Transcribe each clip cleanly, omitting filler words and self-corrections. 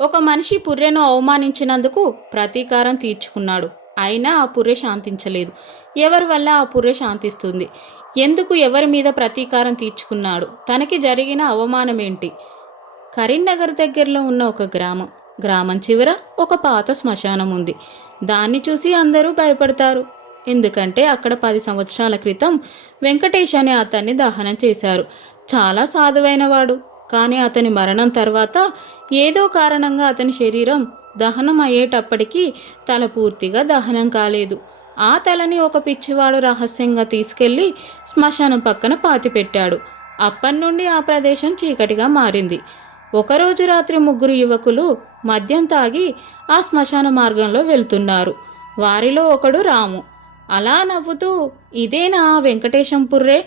ఒక మనిషి పుర్రెను అవమానించినందుకు ప్రతీకారం తీర్చుకున్నాడు. అయినా ఆ పుర్రె శాంతించలేదు. ఎవరి వల్ల ఆ పుర్రె శాంతిస్తుంది? ఎందుకు ఎవరి మీద ప్రతీకారం తీర్చుకున్నాడు? తనకి జరిగిన అవమానమేంటి? కరీంనగర్ దగ్గరలో ఉన్న ఒక గ్రామం చివర ఒక పాత శ్మశానం ఉంది. దాన్ని చూసి అందరూ భయపడతారు. ఎందుకంటే అక్కడ 10 సంవత్సరాల క్రితం వెంకటేష్ అనే అతన్ని దహనం చేశారు. చాలా సాధువైనవాడు. కానీ అతని మరణం తర్వాత ఏదో కారణంగా అతని శరీరం దహనం అయ్యేటప్పటికీ తల పూర్తిగా దహనం కాలేదు. ఆ తలని ఒక పిచ్చివాడు రహస్యంగా తీసుకెళ్లి శ్మశానం పక్కన పాతిపెట్టాడు. అప్పటి నుండి ఆ ప్రదేశం చీకటిగా మారింది. ఒకరోజు రాత్రి 3 యువకులు మద్యం తాగి ఆ శ్మశాన మార్గంలో వెళ్తున్నారు. వారిలో ఒకడు రాము. అలా నవ్వుతూ, ఇదేనా వెంకటేశం పుర్రె?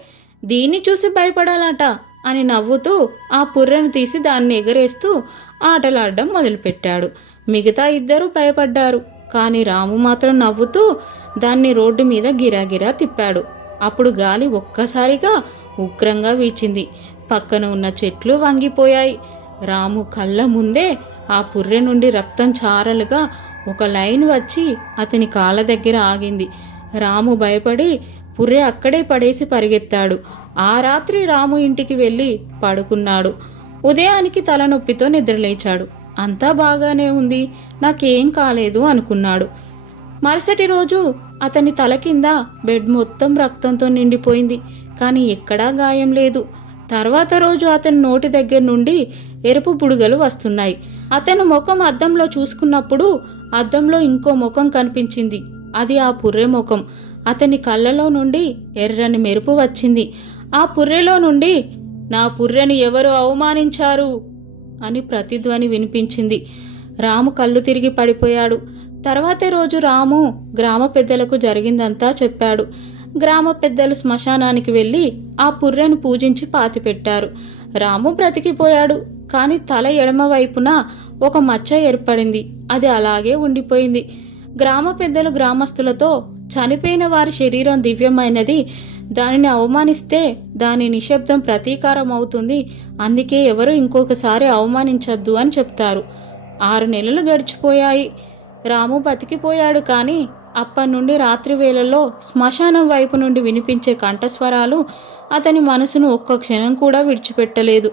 దీన్ని చూసి భయపడాలట అని నవ్వుతూ ఆ పుర్రెను తీసి దాన్ని ఎగరేస్తూ ఆటలాడడం మొదలుపెట్టాడు. మిగతా ఇద్దరు భయపడ్డారు. కానీ రాము మాత్రం నవ్వుతూ దాన్ని రోడ్డు మీద గిరాగిరా తిప్పాడు. అప్పుడు గాలి ఒక్కసారిగా ఉగ్రంగా వీచింది. పక్కన ఉన్న చెట్లు వంగిపోయాయి. రాము కళ్ళ ముందే ఆ పుర్రె నుండి రక్తం చారలుగా ఒక లైన్ వచ్చి అతని కాళ్ళ దగ్గర ఆగింది. రాము భయపడి పుర్రె అక్కడే పడేసి పరిగెత్తాడు. ఆ రాత్రి రాము ఇంటికి వెళ్ళి పడుకున్నాడు. ఉదయానికి తలనొప్పితో నిద్రలేచాడు. అంతా బాగానే ఉంది, నాకేం కాలేదు అనుకున్నాడు. మరుసటి రోజు అతని తల కింద బెడ్ మొత్తం రక్తంతో నిండిపోయింది. కానీ ఎక్కడా గాయం లేదు. తర్వాత రోజు అతని నోటి దగ్గర నుండి ఎరుపు బుడగలు వస్తున్నాయి. అతను ముఖం అద్దంలో చూసుకున్నప్పుడు అద్దంలో ఇంకో ముఖం కనిపించింది. అది ఆ పుర్రె ముఖం. అతని కళ్ళలో నుండి ఎర్రని మెరుపు వచ్చింది. ఆ పుర్రెలో నుండి, నా పుర్రెని ఎవరు అవమానించారు అని ప్రతిధ్వని వినిపించింది. రాము కళ్ళు తిరిగి పడిపోయాడు. తర్వాతే రోజు రాము గ్రామ పెద్దలకు జరిగిందంతా చెప్పాడు. గ్రామ పెద్దలు శ్మశానానికి వెళ్ళి ఆ పుర్రెను పూజించి పాతిపెట్టారు. రాము బ్రతికిపోయాడు. కానీ తల ఎడమ వైపున ఒక మచ్చ ఏర్పడింది. అది అలాగే ఉండిపోయింది. గ్రామ పెద్దలు గ్రామస్తులతో, చనిపోయిన వారి శరీరం దివ్యమైనది, దానిని అవమానిస్తే దాని నిశ్శబ్దం ప్రతీకారం అవుతుంది, అందుకే ఎవరు ఇంకొకసారి అవమానించద్దు అని చెప్తారు. 6 నెలలు గడిచిపోయాయి. రాము బతికిపోయాడు. కానీ అప్పటి నుండి రాత్రి వేళల్లో శ్మశానం వైపు నుండి వినిపించే కంఠస్వరాలు అతని మనసును ఒక్క క్షణం కూడా విడిచిపెట్టలేదు.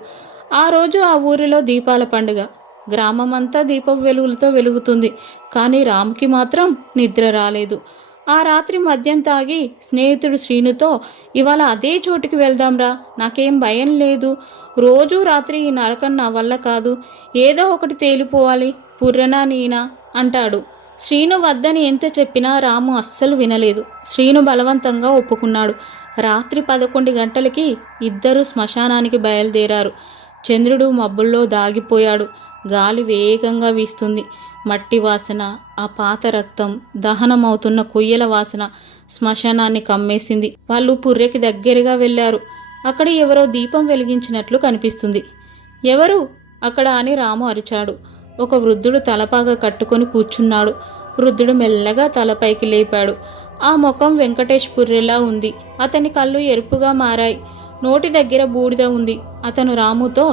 ఆ రోజు ఆ ఊరిలో దీపాల పండుగ. గ్రామమంతా దీపం వెలుగులతో వెలుగుతుంది. కానీ రాముకి మాత్రం నిద్ర రాలేదు. ఆ రాత్రి మద్యం తాగి స్నేహితుడు శ్రీనుతో, ఇవాళ అదే చోటుకి వెళ్దాంరా, నాకేం భయం లేదు. రోజూ రాత్రి ఈ నరకం నా వల్ల కాదు, ఏదో ఒకటి తేలిపోవాలి, పుర్రెనా నీనా అంటాడు. శ్రీను వద్దని ఎంత చెప్పినా రాము అస్సలు వినలేదు. శ్రీను బలవంతంగా ఒప్పుకున్నాడు. రాత్రి 11 గంటలకి ఇద్దరు శ్మశానానికి బయలుదేరారు. చంద్రుడు మబ్బుల్లో దాగిపోయాడు. గాలి వేగంగా వీస్తుంది. మట్టి వాసన, ఆ పాత రక్తం, దహనమవుతున్న కొయ్యల వాసన శ్మశానాన్ని కమ్మేసింది. వాళ్ళు పుర్రెకి దగ్గరగా వెళ్ళారు. అక్కడ ఎవరో దీపం వెలిగించినట్లు కనిపిస్తుంది. ఎవరు అక్కడ అని రాము అరిచాడు. ఒక వృద్ధుడు తలపాగా కట్టుకొని కూర్చున్నాడు. వృద్ధుడు మెల్లగా తలపైకి లేపాడు. ఆ ముఖం వెంకటేష్ పుర్రెలా ఉంది. అతని కళ్ళు ఎరుపుగా మారాయి. నోటి దగ్గర బూడిద ఉంది. అతను రాముతో,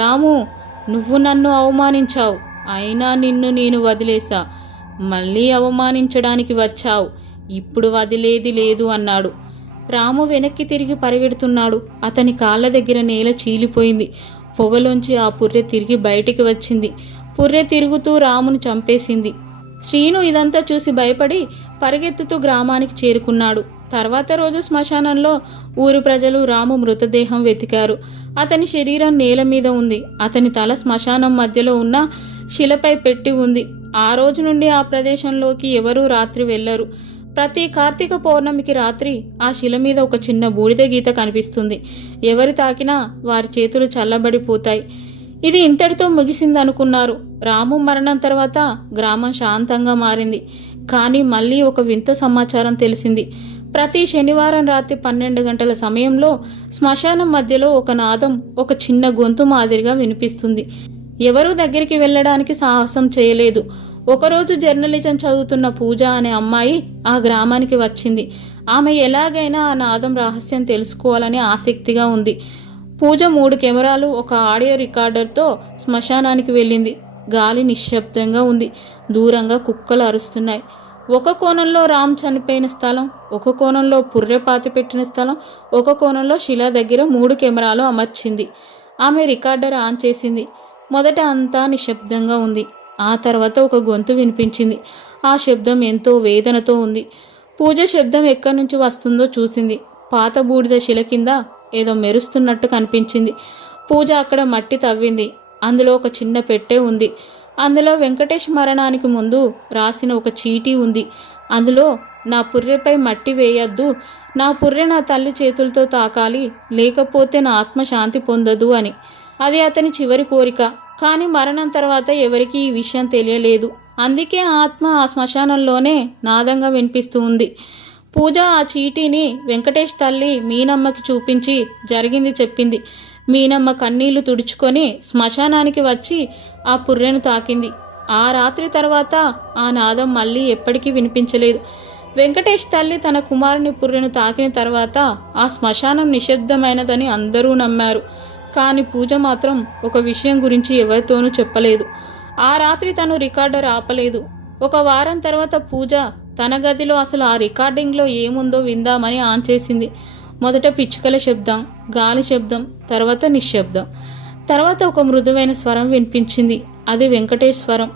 రాము, నువ్వు నన్ను అవమానించావు, అయినా నిన్ను నేను వదిలేశా. మళ్ళీ అవమానించడానికి వచ్చావు, ఇప్పుడు వదిలేది లేదు అన్నాడు. రాము వెనక్కి తిరిగి పరిగెడుతున్నాడు. అతని కాళ్ళ దగ్గర నేల చీలిపోయింది. పొగలోంచి ఆ పుర్రె తిరిగి బయటికి వచ్చింది. పుర్రె తిరుగుతూ రామును చంపేసింది. శ్రీను ఇదంతా చూసి భయపడి పరిగెత్తుతూ గ్రామానికి చేరుకున్నాడు. తర్వాత రోజు శ్మశానంలో ఊరు ప్రజలు రాము మృతదేహం వెతికారు. అతని శరీరం నేల మీద ఉంది. అతని తల శ్మశానం మధ్యలో ఉన్న శిలపై పెట్టి ఉంది. ఆ రోజు నుండి ఆ ప్రదేశంలోకి ఎవరూ రాత్రి వెళ్లరు. ప్రతి కార్తీక పౌర్ణమికి రాత్రి ఆ శిల మీద ఒక చిన్న బూడిద గీత కనిపిస్తుంది. ఎవరు తాకినా వారి చేతులు చల్లబడిపోతాయి. ఇది ఇంతటితో ముగిసిందనుకున్నారు. రాము మరణం తర్వాత గ్రామం శాంతంగా మారింది. కానీ మళ్ళీ ఒక వింత సమాచారం తెలిసింది. ప్రతి శనివారం రాత్రి 12 గంటల సమయంలో శ్మశానం మధ్యలో ఒక నాదం, ఒక చిన్న గొంతు మాదిరిగా వినిపిస్తుంది. ఎవరూ దగ్గరికి వెళ్ళడానికి సాహసం చేయలేదు. ఒకరోజు జర్నలిజం చదువుతున్న పూజ అనే అమ్మాయి ఆ గ్రామానికి వచ్చింది. ఆమె ఎలాగైనా ఆ నాదం రహస్యం తెలుసుకోవాలని ఆసక్తిగా ఉంది. పూజ 3 కెమెరాలు, ఒక ఆడియో రికార్డర్తో శ్మశానానికి వెళ్ళింది. గాలి నిశ్శబ్దంగా ఉంది. దూరంగా కుక్కలు అరుస్తున్నాయి. ఒక కోణంలో రామ్ చనిపోయిన స్థలం, ఒక కోణంలో పుర్రె పాతి పెట్టిన స్థలం, ఒక కోణంలో శిలా దగ్గర 3 కెమెరాలు అమర్చింది. ఆమె రికార్డర్ ఆన్ చేసింది. మొదట అంతా నిశ్శబ్దంగా ఉంది. ఆ తర్వాత ఒక గొంతు వినిపించింది. ఆ శబ్దం ఎంతో వేదనతో ఉంది. పూజ శబ్దం ఎక్కడి నుంచి వస్తుందో చూసింది. పాత బూడిద శిల కింద ఏదో మెరుస్తున్నట్టు కనిపించింది. పూజ అక్కడ మట్టి తవ్వింది. అందులో ఒక చిన్న పెట్టె ఉంది. అందులో వెంకటేష్ మరణానికి ముందు రాసిన ఒక చీటీ ఉంది. అందులో నా పుర్రెపై మట్టి వేయద్దు, నా పుర్రె నా తల్లి చేతులతో తాకాలి, లేకపోతే నా ఆత్మ శాంతి పొందదు అని. అది అతని చివరి కోరిక. కానీ మరణం తర్వాత ఎవరికీ ఈ విషయం తెలియలేదు. అందుకే ఆత్మ ఆ శ్మశానంలోనే నాదంగా వినిపిస్తూ ఉంది. పూజ ఆ చీటీని వెంకటేష్ తల్లి మీనమ్మకి చూపించి జరిగింది చెప్పింది. మీనమ్మ కన్నీళ్లు తుడుచుకొని శ్మశానానికి వచ్చి ఆ పుర్రెను తాకింది. ఆ రాత్రి తర్వాత ఆ నాదం మళ్ళీ ఎప్పటికీ వినిపించలేదు. వెంకటేష్ తల్లి తన కుమారుని పుర్రెను తాకిన తర్వాత ఆ శ్మశానం నిశ్శబ్దమైనదని అందరూ నమ్మారు. కానీ పూజ మాత్రం ఒక విషయం గురించి ఎవరితోనూ చెప్పలేదు. ఆ రాత్రి తను రికార్డర్ ఆపలేదు. ఒక వారం తర్వాత పూజ తన గదిలో అసలు ఆ రికార్డింగ్లో ఏముందో విందామని ఆన్ చేసింది. మొదట పిచ్చుకల శబ్దం, గాలి శబ్దం, తర్వాత నిశ్శబ్దం. తర్వాత ఒక మృదువైన స్వరం వినిపించింది. అది వెంకటేష్ స్వరం.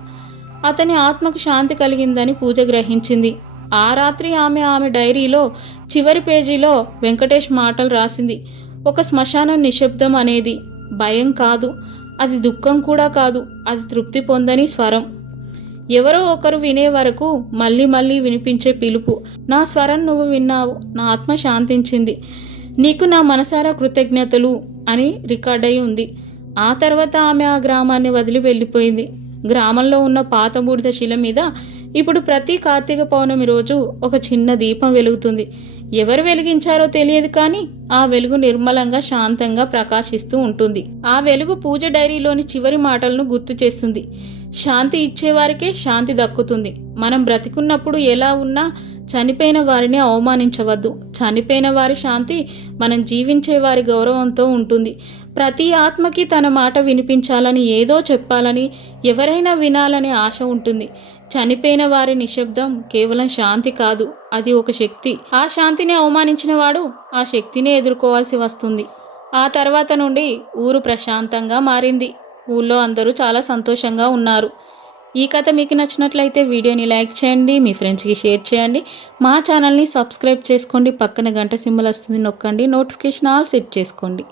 అతని ఆత్మకు శాంతి కలిగిందని పూజ గ్రహించింది. ఆ రాత్రి ఆమె డైరీలో చివరి పేజీలో వెంకటేష్ మాటలు రాసింది. ఒక శ్మశానం నిశ్శబ్దం అనేది భయం కాదు, అది దుఃఖం కూడా కాదు, అది తృప్తి పొందని స్వరం. ఎవరో ఒకరు వినే వరకు మళ్ళీ మళ్ళీ వినిపించే పిలుపు. నా స్వరం నువ్వు విన్నావు, నా ఆత్మ శాంతించింది, నీకు నా మనసారా కృతజ్ఞతలు అని రికార్డ్ అయి ఉంది. ఆ తర్వాత ఆమె ఆ గ్రామాన్ని వదిలి వెళ్ళిపోయింది. గ్రామంలో ఉన్న పాత బూడిద శిల మీద ఇప్పుడు ప్రతి కార్తీక పౌర్ణమి రోజు ఒక చిన్న దీపం వెలుగుతుంది. ఎవరు వెలిగించారో తెలియదు, కానీ ఆ వెలుగు నిర్మలంగా శాంతంగా ప్రకాశిస్తూ ఉంటుంది. ఆ వెలుగు పూజ డైరీలోని చివరి మాటలను గుర్తు చేస్తుంది. శాంతి ఇచ్చేవారికే శాంతి దక్కుతుంది. మనం బ్రతికున్నప్పుడు ఎలా ఉన్నా చనిపోయిన వారిని అవమానించవద్దు. చనిపోయిన వారి శాంతి మనం జీవించే వారి గౌరవంతో ఉంటుంది. ప్రతి ఆత్మకి తన మాట వినిపించాలని, ఏదో చెప్పాలని, ఎవరైనా వినాలనే ఆశ ఉంటుంది. చనిపోయిన వారి నిశ్శబ్దం కేవలం శాంతి కాదు, అది ఒక శక్తి. ఆ శాంతిని అవమానించిన వాడు ఆ శక్తిని ఎదుర్కోవాల్సి వస్తుంది. ఆ తర్వాత నుండి ఊరు ప్రశాంతంగా మారింది. ఊళ్ళో అందరూ చాలా సంతోషంగా ఉన్నారు. ఈ కథ మీకు నచ్చినట్లయితే వీడియోని లైక్ చేయండి, మీ ఫ్రెండ్స్కి షేర్ చేయండి, మా ఛానల్ని సబ్స్క్రైబ్ చేసుకోండి, పక్కన గంట సింబల్ వస్తుంది నొక్కండి, నోటిఫికేషన్ ఆల్ సెట్ చేసుకోండి.